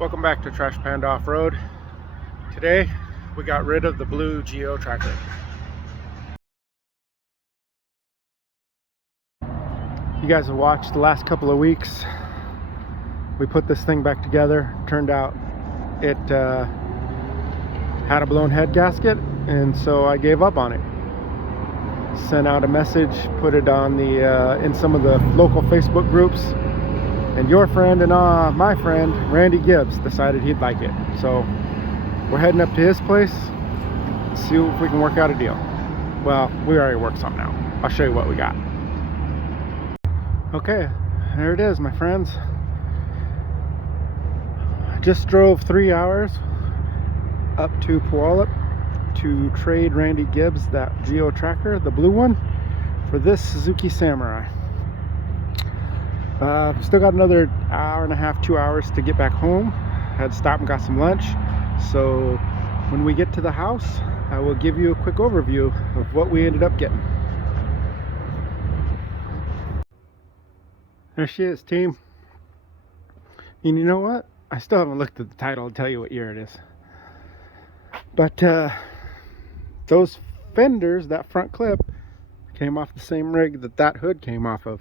Welcome back to Trash Panda Off-Road. Today we got rid of the Blue Geo Tracker. You guys have watched the last couple of weeks. We put this thing back together. Turned out it had a blown head gasket, and so I gave up on it. Sent out a message, put it on the in some of the local Facebook groups, and your friend and my friend Randy Gibbs decided he'd like it. So we're heading up to his place, see if we can work out a deal. Well, we already worked something out. I'll show you what we got. Okay, there it is, my friends. I just drove 3 hours up to Puyallup to trade Randy Gibbs that Geo Tracker, the blue one, for this Suzuki Samurai. Still got another hour and a half, 2 hours to get back home. Had to stop and got some lunch. So when we get to the house, I will give you a quick overview of what we ended up getting. There she is, team. And you know what? I still haven't looked at the title to tell you what year it is. But those fenders, that front clip, came off the same rig that hood came off of.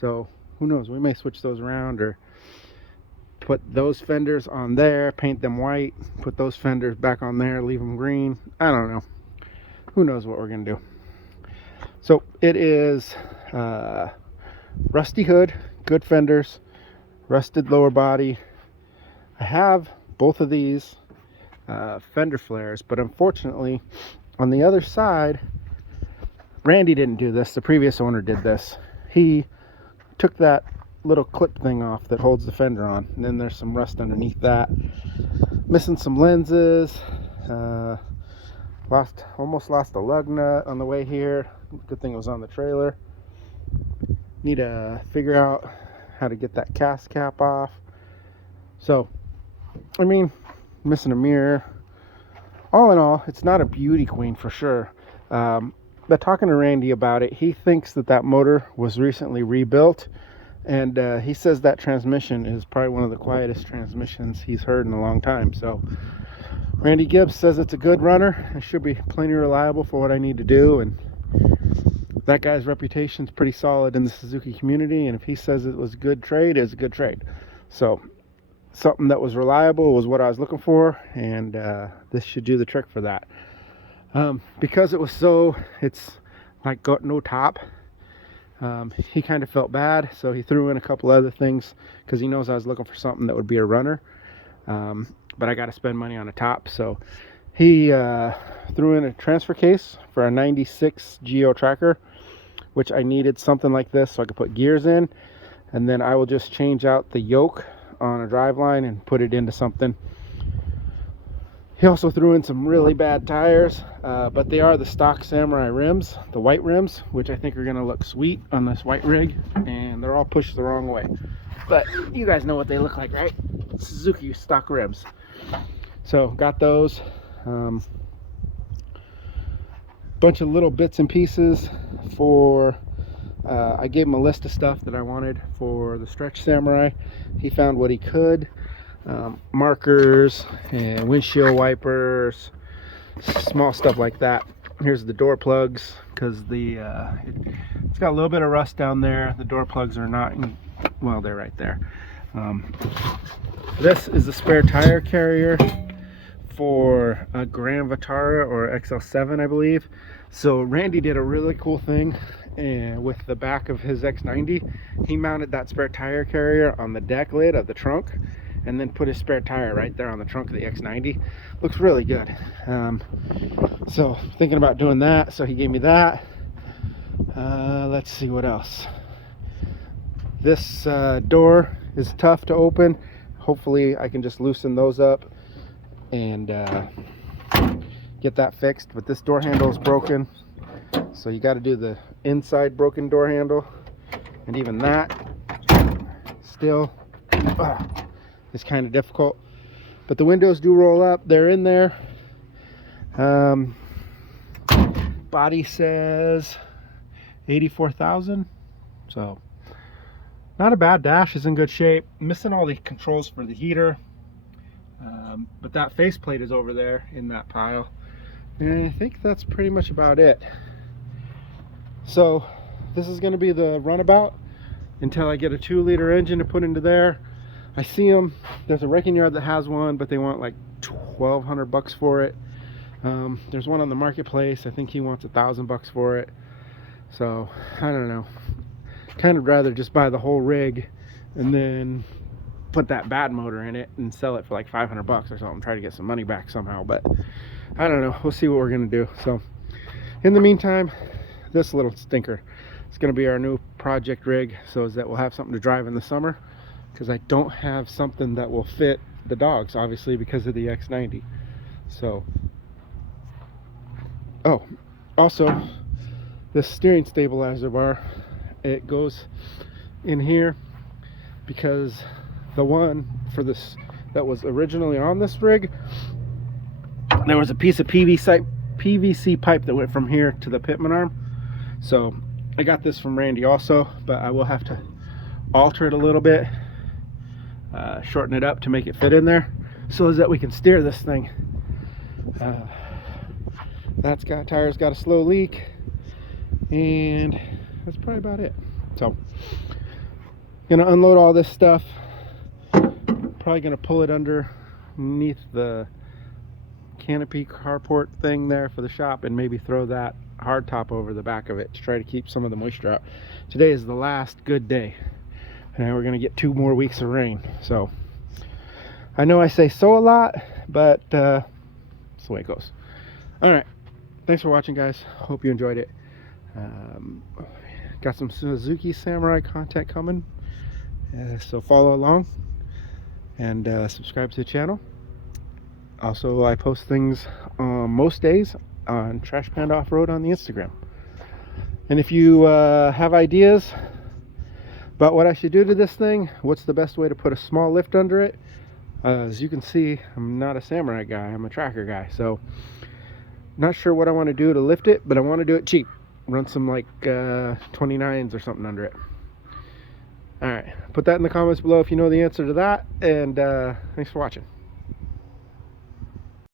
So who knows, we may switch those around or put those fenders on there, paint them white, put those fenders back on there, leave them green. I don't know. Who knows what we're gonna do. So it is rusty hood, good fenders, rusted lower body. I have both of these fender flares, but unfortunately on the other side, Randy didn't do this, the previous owner did this. He took that little clip thing off that holds the fender on, and then there's some rust underneath that. Missing some lenses, almost lost a lug nut on the way here. Good thing it was on the trailer. Need to figure out how to get that cast cap off. So I mean, missing a mirror. All in all, it's not a beauty queen for sure. But talking to Randy about it, he thinks that motor was recently rebuilt, and he says that transmission is probably one of the quietest transmissions he's heard in a long time. So Randy Gibbs says it's a good runner. It should be plenty reliable for what I need to do, and that guy's reputation is pretty solid in the Suzuki community, and if he says it was a good trade, it's a good trade. So something that was reliable was what I was looking for, and this should do the trick for that. Because it's like got no top, he kind of felt bad, so he threw in a couple other things because he knows I was looking for something that would be a runner, but I got to spend money on a top. So he threw in a transfer case for a 96 Geo Tracker, which I needed something like this so I could put gears in, and then I will just change out the yoke on a driveline and put it into something. He also threw in some really bad tires, but they are the stock Samurai rims, the white rims, which I think are going to look sweet on this white rig, and they're all pushed the wrong way. But you guys know what they look like, right? Suzuki stock rims. So got those. Bunch of little bits and pieces for I gave him a list of stuff that I wanted for the stretch Samurai. He found what he could. Markers and windshield wipers, small stuff like that. Here's the door plugs, because it's got a little bit of rust down there. The door plugs are not well, they're right there. This is the spare tire carrier for a Grand Vitara or XL7, I believe. So Randy did a really cool thing, and with the back of his X90, he mounted that spare tire carrier on the deck lid of the trunk, and then put his spare tire right there on the trunk of the X90. Looks really good. So thinking about doing that, so he gave me that. Let's see what else. This door is tough to open. Hopefully I can just loosen those up and get that fixed, but this door handle is broken, so you got to do the inside broken door handle, and even that still is kind of difficult. But the windows do roll up, they're in there. Body says 84,000, so not a bad dash, is in good shape. Missing all the controls for the heater. But that faceplate is over there in that pile. And I think that's pretty much about it. So this is going to be the runabout until I get a 2-liter engine to put into there. I see them. There's a wrecking yard that has one, but they want like $1,200 for it. There's one on the marketplace. I think he wants $1,000 for it. So I don't know. Kind of rather just buy the whole rig and then put that bad motor in it and sell it for like $500 or something. Try to get some money back somehow, but I don't know. We'll see what we're gonna do. So in the meantime, this little stinker, it's gonna be our new project rig, so that we'll have something to drive in the summer, because I don't have something that will fit the dogs, obviously, because of the X90. So, oh, also this steering stabilizer bar, it goes in here because the one for this that was originally on this rig, there was a piece of PVC pipe that went from here to the pitman arm. So I got this from Randy also, but I will have to alter it a little bit, shorten it up to make it fit in there so that we can steer this thing. That's got tires, got a slow leak, and that's probably about it. So gonna unload all this stuff, probably gonna pull it underneath the canopy carport thing there for the shop, and maybe throw that hard top over the back of it to try to keep some of the moisture out. Today is the last good day, and we're gonna get 2 more weeks of rain. So I know I say so a lot, but that's the way it goes. All right, thanks for watching, guys. Hope you enjoyed it. Got some Suzuki Samurai content coming, so follow along and subscribe to the channel. Also, I post things most days on Trash Panda Off-Road on the Instagram. And if you have ideas about what I should do to this thing, what's the best way to put a small lift under it, as you can see, I'm not a Samurai guy, I'm a tracker guy. So not sure what I want to do to lift it, but I want to do it cheap. Run some like 29s or something under it. All right, put that in the comments below if you know the answer to that, and thanks for watching.